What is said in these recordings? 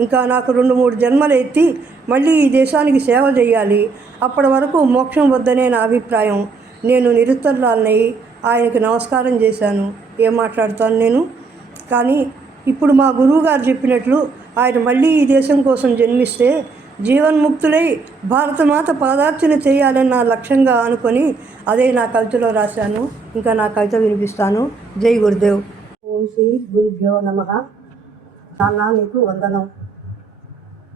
ఇంకా నాకు రెండు మూడు జన్మలు ఎత్తి మళ్ళీ ఈ దేశానికి సేవ చేయాలి. అప్పటి వరకు మోక్షం వద్దనే నా అభిప్రాయం. నేను నిరుత్తరురాలనై ఆయనకి నమస్కారం చేశాను. ఏం మాట్లాడతాను నేను? కానీ ఇప్పుడు మా గురువు గారు చెప్పినట్లు ఆయన మళ్ళీ ఈ దేశం కోసం జన్మిస్తే జీవన్ముక్తులై భారతమాత పాదార్చన చేయాలని నా లక్ష్యంగా అనుకొని అదే నా కవితలో రాశాను. ఇంకా నా కవిత వినిపిస్తాను. జై గురుదేవ్. ఓం శ్రీ గురుభ్యో నమ. నాన్న నీకు వందనం.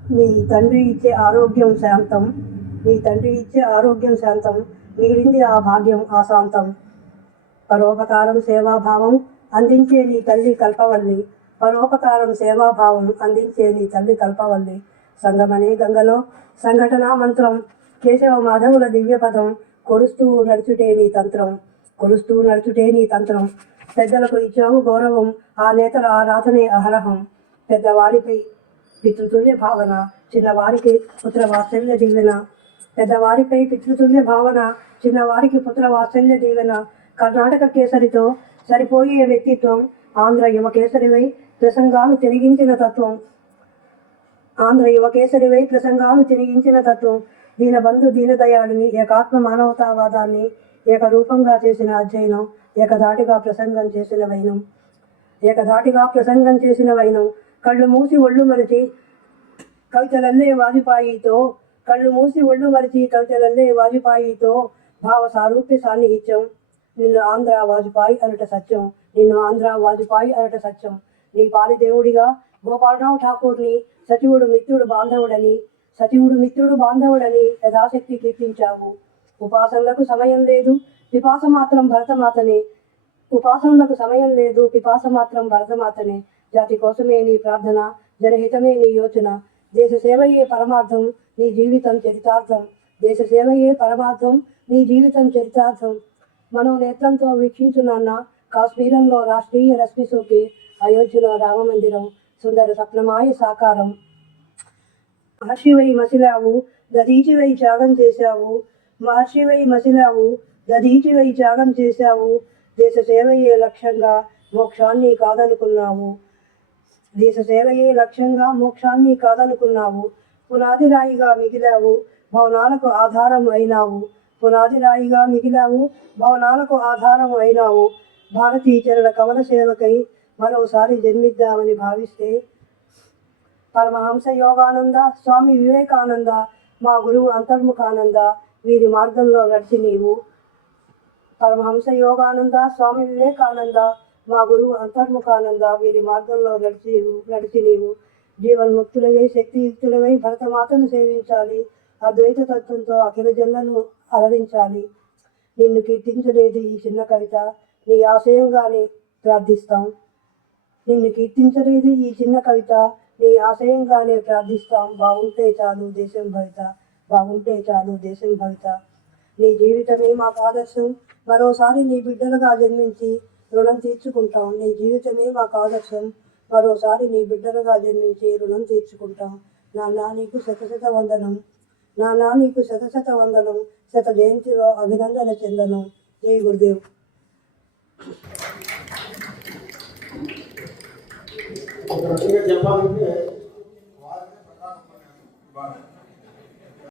మీ తండ్రి ఇచ్చే ఆరోగ్యం శాంతం మీ తండ్రి ఇచ్చే ఆరోగ్యం శాంతం మిగిలింది ఆ భాగ్యం ఆశాంతం పరోపకారం సేవాభావం అందించే నీ తల్లి కల్పవల్లి. పరోపకారం సేవాభావం అందించే నీ తల్లి కల్పవల్లి. సంగమనే గంగలో సంఘటనా మంత్రం కేశవ మాధవుల దివ్యపదం కొలుస్తూ నడుచుటే నీ తంత్రం కొలుస్తూ నడుచుటే నీ తంత్రం. పెద్దలకు ఇచ్చావు గౌరవం ఆ నేతల ఆరాధనే అహరహం. పెద్దవారిపై పితృతుల్య భావన చిన్నవారికి పుత్ర వాత్సల్య దీవెన. పెద్దవారిపై పితృతుల్య భావన చిన్నవారికి పుత్ర వాత్సల్య దీవెన. కర్ణాటక కేసరితో సరిపోయే వ్యక్తిత్వం ఆంధ్ర యువ కేసరివై ప్రసంగాలు తిరిగించిన తత్వం. ఆంధ్ర యువ కేసరివై ప్రసంగాలు తిరిగించిన తత్వం. దీనబంధు దీనదయాళుని ఏకాత్మ మానవతావాదాన్ని ఏకరూపంగా చేసిన అధ్యయనం ఏకధాటిగా ప్రసంగం చేసిన వైనం. ఏకధాటిగా ప్రసంగం చేసిన వైనం. కళ్ళు మూసి ఒళ్ళు మరిచి కవితలల్లే వాజిపాయితో కళ్ళు మూసి ఒళ్ళు మరిచి కవితలల్లే వాజిపాయితో భావ సారూప్య సాన్నిహిత్యం. నిన్ను ఆంధ్ర వాజుపాయి అనట సత్యం. నిన్ను ఆంధ్ర వాజుపాయి అనట సత్యం. నీ పాలిదేవుడిగా గోపాలరావు ఠాకూర్ని సచివుడు మిత్రుడు బాంధవుడని సచివుడు మిత్రుడు బాంధవుడని యథాశక్తి కీర్తించావు. ఉపాసనలకు సమయం లేదు పిపాస మాత్రం భరతమాతనే. ఉపాసనలకు సమయం లేదు పిపాస మాత్రం భరతమాతనే. జాతి కోసమే నీ ప్రార్థన జనహితమే నీ యోచన. దేశ సేవయే పరమార్థం నీ జీవితం చరితార్థం. దేశ సేవయే పరమార్థం నీ జీవితం చరితార్థం. మనో నేత్రంతో వీక్షించున్నాన్న కాశ్మీరంలో రాష్ట్రీయ రశ్మి సోకి అయోధ్యలో రామమందిరం సుందర స్వప్నమాయ సాకారం. మహర్షివై మసిలావు దదీచివై త్యాగం చేశావు. మహర్షివై మసిలావు దదీచివై త్యాగం చేశావు. దేశ సేవయే లక్ష్యంగా మోక్షాన్ని కాదనుకున్నావు. దేశ సేవయే లక్ష్యంగా మోక్షాన్ని కాదనుకున్నావు. పునాది రాయిగా మిగిలావు భవనాలకు ఆధారం అయినావు. పునాది రాయిగా మిగిలావు భవనాలకు ఆధారం అయినావు. భారతీ చరణ కమల సేవకై మరోసారి జన్మిద్దామని భావిస్తే పరమహంస యోగానంద స్వామి వివేకానంద మా గురువు అంతర్ముఖానంద వీరి మార్గంలో నడిచి నీవు. పరమహంస యోగానంద స్వామి వివేకానంద మా గురువు అంతర్ముఖానంద వీరి మార్గంలో నడిచి నడిచి నీవు జీవన్ముక్తులవై శక్తియుక్తులవై భరతమాతను సేవించాలి. అద్వైత తత్వంతో అఖిల జన్లను అలరించాలి. నిన్ను కీర్తించలేదు ఈ చిన్న కవిత. నీ ఆశయంగానే ప్రార్థిస్తాం. నిన్ను కీర్తించలేదు ఈ చిన్న కవిత. నీ ఆశయంగానే ప్రార్థిస్తాం. బాగుంటే చాలు దేశం భవిత. బాగుంటే చాలు దేశం భవిత. నీ జీవితమే మాకు ఆదర్శం. మరోసారి నీ బిడ్డలుగా జన్మించి రుణం తీర్చుకుంటాం. నీ జీవితమే మాకు ఆదర్శం. మరోసారి నీ బిడ్డలుగా జన్మించి రుణం తీర్చుకుంటాం. నాన్న నీకు శతశత వందనం. నాన్న నీకు శతశత వందనం. శత జయంతిలో అభినందన చెందనం. జై గురుదేవ్. చెప్పాలంటే